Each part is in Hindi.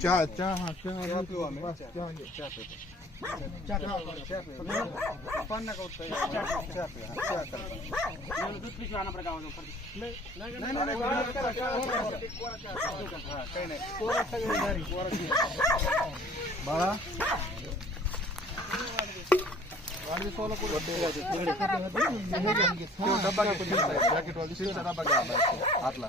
चहा चहा हा चहा पिऊ आम्ही बस चहा घे. चहा खाऊ आपण. पण नका उठता येऊ. चहा पिऊ. हा, चहा करा. नाही, नाही, नाही, कोरा करा, कोरा करा. हा, काही नाही. कोरा सगळे घरी, कोरा घे. बाळा वाढदिवस वाला कोणी? ठेव, डब्बा घ्या, कुठे? जॅकेटवाली शिवचा डब्बा घ्या, हातला.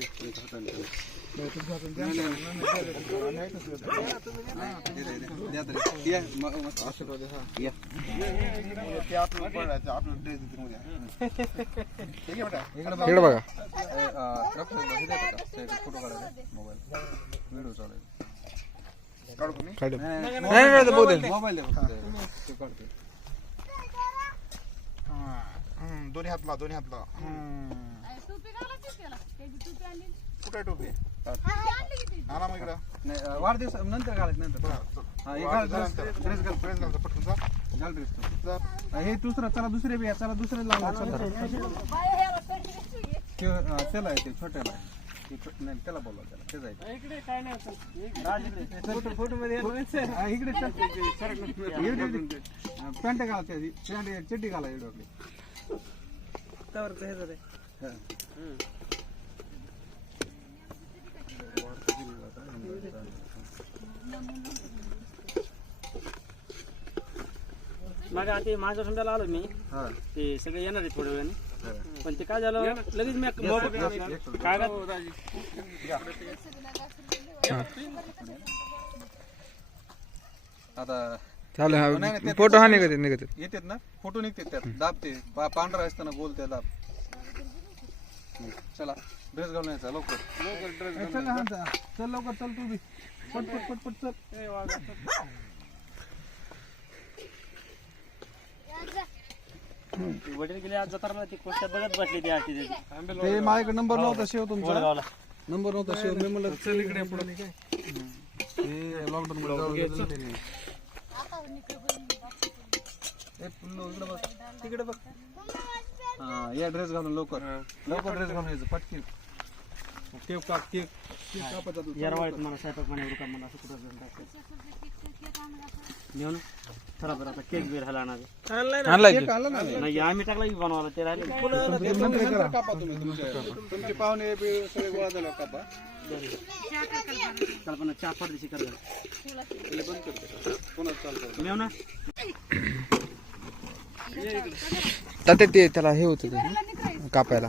इकडे बघा फोटो काढायला मोबाईल व्हिडिओ कुठे टोपी नाही नंतर नंतर हे हे चला दुसरे चला दुसरे लावून चला त्याला ते छोट्याला नाही त्याला बोलवा त्याला ते जायचं इकडे काय नाही पॅन्ट घालते चड्डी घाला मग आता माझ्या समजायला आलो मी ते सगळे येणार आहे थोड्या वेळाने पण ते काय झालं लगेच मी कागद हो, आता चालू फोटो हा निघत निघत येतात ना फोटो निघतात त्यात दाबते पांढरा असताना गोल त्या दाब चला ड्रेस घालून यायचा लवकर लवकर ड्रेस घालून चल यायचा. चल लवकर चल तू बी पट पट चल ए, वागा. ते वडील गेले आज जत्रा मला ती कोणत्या बघत बसली ती आठी त्याची आंबे ते लावून नंबर नव्हता शिव तुमचा नंबर नव्हता शिव मी म्हणलं चल इकडे पुढे हे लॉकडाऊन मध्ये जाऊ दिलं नाही त्यांनी. ए, पिल्लू, इकडे बघ तिकडे बघ हा या ड्रेस घालून लवकर लवकर ड्रेस घालून यायचं पटकी तेव का ते येरवाळीत स्वयंपाक असं कुठं जाऊन टाकतात. नेऊ बरं आता केक बिर नाही आम्ही टाकला की बनवायला ते राहिले पुन्हा तुमचे पाहुणे सगळे गोळा चहा कर ते त्याला हे होतं कापायला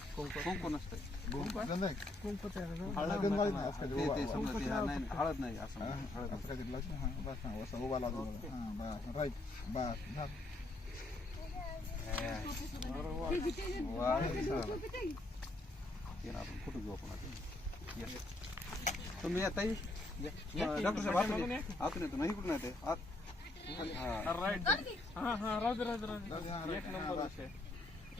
कुंकू नसतं गंध आहे कुंकूच हळद गंध आहे ना आजकाल ते ते समजा हां बस हां हां बस राईट बस डॉक्टर साहेब आतून ये. आतून एक नंबर असे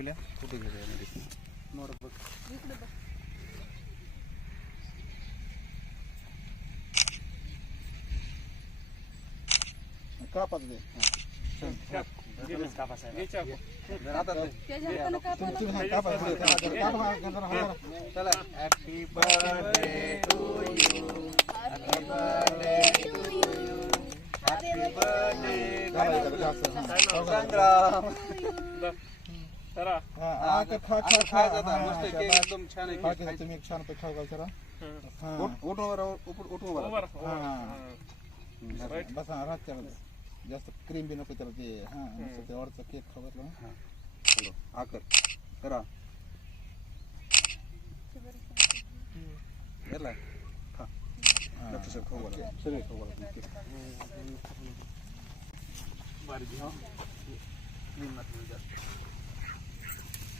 पिल्या कुठे गेले मेडिसिन बघ कापाच दे चला happy birthday to you happy birthday to you happy birthday Sangram खरा हा का खा खा खा जाता मस्त केक एकदम छान आहे बाकी केक. तुम्ही एक छान पैकी खाऊ घाल जरा हा उठ- उठ उभं राहा, उठ- उठ उभं राहा. हा बस बस हा राहत त्याला जास्त क्रीम बी नको त्याला ते हा नुसतं ते ऑर्डरचा केक खाऊ घातला ना हॅलो, हा कर. करा. याला. खा. डॉक्टर साहेब खाऊ घाला. सगळे खाऊ घाला तुम्ही. केक.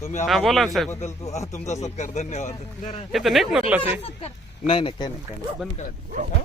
तुम्ही बोला ना, साहेब. तुमचा सत्कार धन्यवाद हे तर नाही कुणाला नाही नाही काही नाही बंद करा